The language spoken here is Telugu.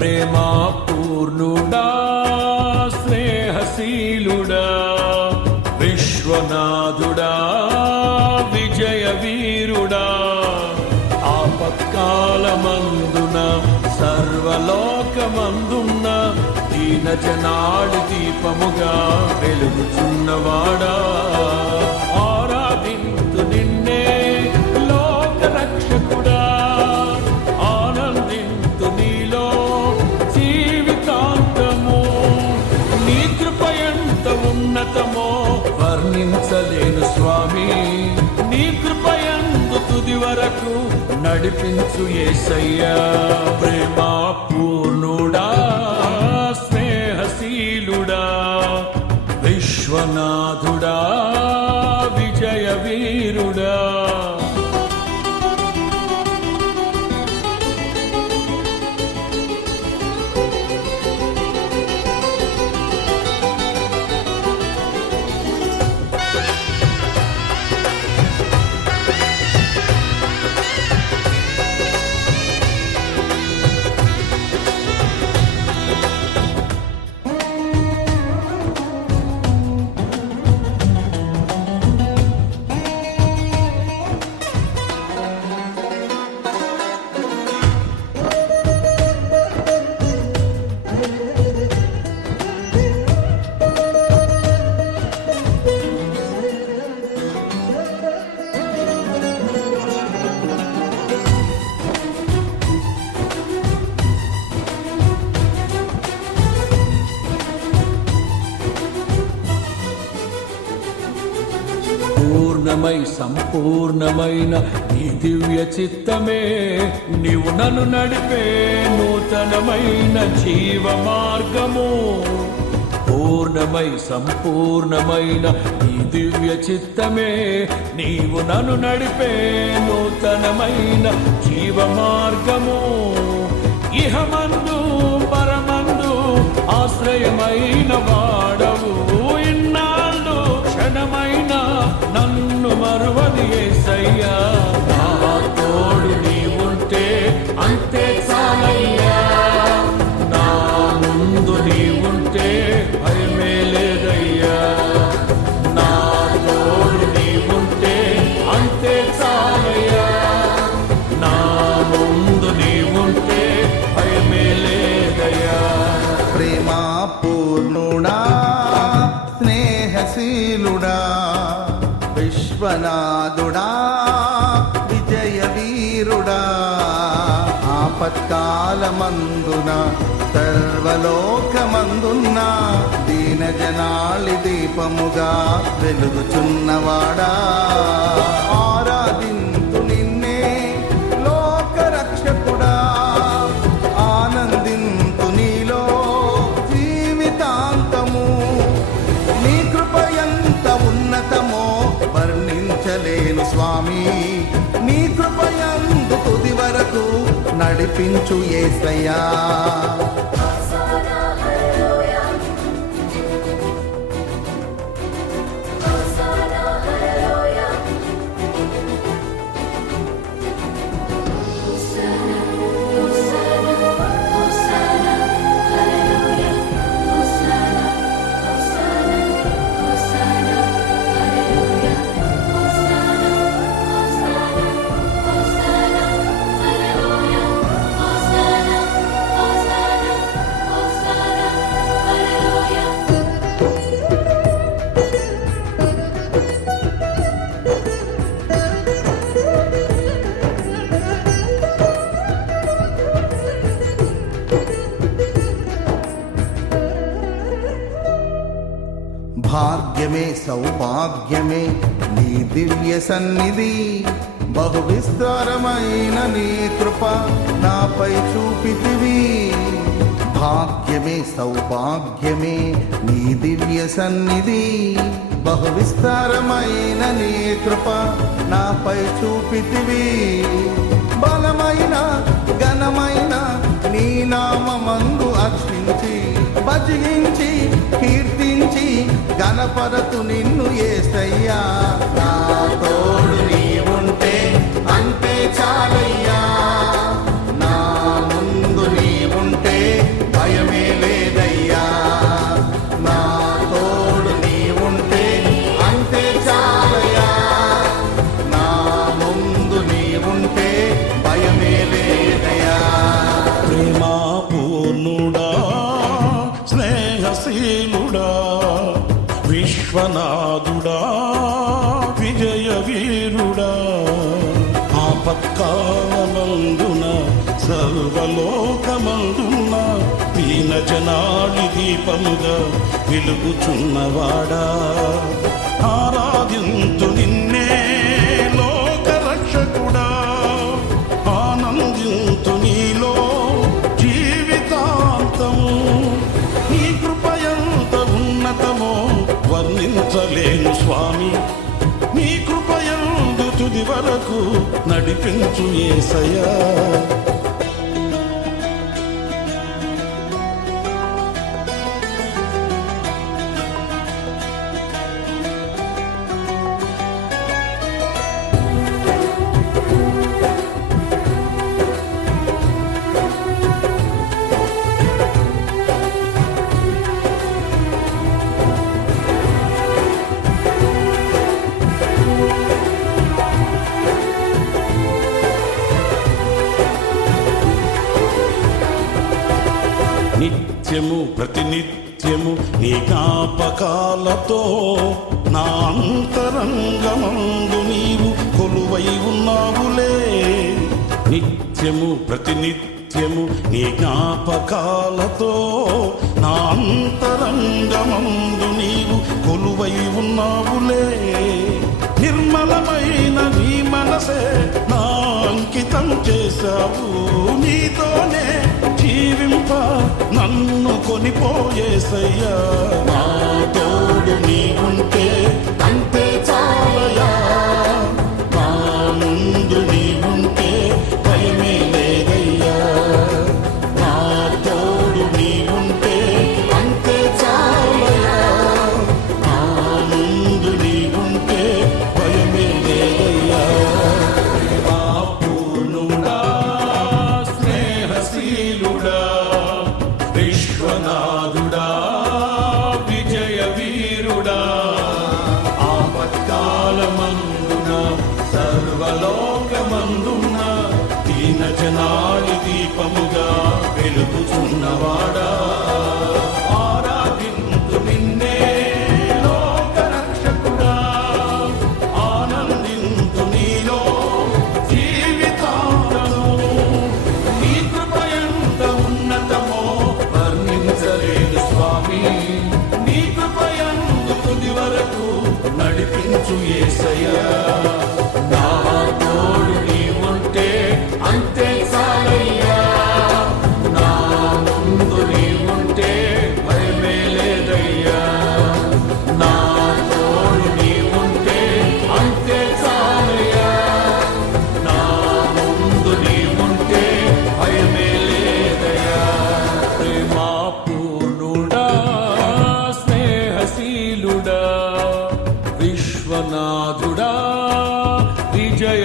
ప్రేమా పూర్ణుడా స్నేహశీలుడా విశ్వనాథుడా విజయ వీరుడా ఆపత్కాలమందున సర్వలోకమందున్న దీన జనాడి దీపముగా వెలుగుచున్నవాడా ఆరాధింతు నిన్నే లోక రక్షకుడా ఆనందింతు నీలో జీవితాంతము నీ కృప ఎంత ఉన్నతమో వర్ణించలేను స్వామి నీ కృప ఎందు తుది వరకు నడిపించు యేసయ్యా ప్రేమా పూర్ణుడా స్నేహశీలుడా విశ్వనాథుడా విజయ వీరుడా పూర్ణమై సంపూర్ణమైన నీ దివ్య చిత్తమే నీవు నన్ను నడిపే నూతనమైన జీవ మార్గము పూర్ణమై సంపూర్ణమైన నీ దివ్య చిత్తమే నీవు నన్ను నడిపే నూతనమైన జీవ మార్గము ఇహమందు పరమందు ఆశ్రయమైన వాడవు ఇన్నాళ్ళు క్షణమైన నన్ను మరువని యేసయ్యా నా తోడు నీవుంటే అంతే చాలయ్యా నా ముందు నీవుంటే భయమే లేదయ్యా నా తోడు నీవుంటే అంతే చాలయ్యా నా ముందు నీవుంటే భయమే లేదయ్యా ప్రేమా పూర్ణుడా స్నేహశీలుడా విశ్వనాథుడా విజయ వీరుడా ఆపత్కాలమందున సర్వలోకమందున్న దీన జనాళి దీపముగా వెలుగుచున్నవాడా ఆరాధింతు నిన్నే లోక రక్షకుడా ఆనందింతు నీలో జీవితాంతము నీ కృప ఎంత ఉన్నతమో వర్ణించలేను స్వామి నీ కృపయందు తుది వరకు నడిపించు యేసయ్యా భాగ్యమే సౌభాగ్యమే నీ దివ్య సన్నిధి బహు విస్తారమైన నీ కృప నాపై చూపితివి భాగ్యమే సౌభాగ్యమే నీ దివ్య సన్నిధి బహు విస్తారమైన నీ కృప నాపై చూపితివి బలమైన ఘనమైన నీ నామమందు అర్చించి భజించి కీర్తించి గణపరతు నిన్ను యేసయ్యా నా తోడు నీవుంటే అంతే చాలయ్యా నా ముందు నీవుంటే లోకమందున్న దీన జనాళి దీపముగా వెలుగుచున్నవాడా, ఆరాధింతు నిన్నే లోక రక్షకుడా, ఆనందింతు నీలో జీవితాంతము. నీ కృపయంత ఉన్నతమో వర్ణించలేను స్వామి, నీ కృపయందు తుది వరకు నడిపించు యేసయ్యా. నిత్యము ప్రతినిత్యము నీ జ్ఞాపకాలతో నా అంతరంగమందు నీవు కొలువై ఉన్నావులే. నిత్యము ప్రతినిత్యము నీ జ్ఞాపకాలతో నా అంతరంగమందు నీవు కొలువై ఉన్నావులే. నిర్మలమైన నీ మనసే నా అంకితం చేశావు, నీతోనే జీవింప నన్ను కొనిపోయేసయ్యా. నా తోడు నీవుంటే అంతే చాలయా, నా ముందు నీవుంటే భయమే లేదయ్యా. నా తోడు నీవుంటే అంతే చాలయా, నా ముందు నీవుంటే భయమే లేదయ్యా. పూర్ణుడా స్నేహశీలుడా విశ్వనాథుడా విజయ వీరుడా, ఆపత్కాలమందున సర్వలోకమందున దీన జనాళి దీపముగా వెలుగుచున్నవాడా, ఆరాధింతు నిన్నే లోక రక్షకుడా, ఆనందింతు నీలో జీవితాంతము. నీ కృపయంత ఉన్నతమో వర్ణించలేను స్వామి, నీ కృపయందు తుది వరకు నడిపించు యేసయ్యా. నా తోడు నీవుంటే అంతే చాలయ్యా, నా ముందు నీవుంటే భయమే లేదయ్యా. నా తోడు నీవుంటే అంతే చాలయ్యా, నా ముందు నీవుంటే భయమే లేదయ్యా. ప్రేమా పూర్ణుడా స్నేహశీలుడా విశ్వనాథుడా విజయ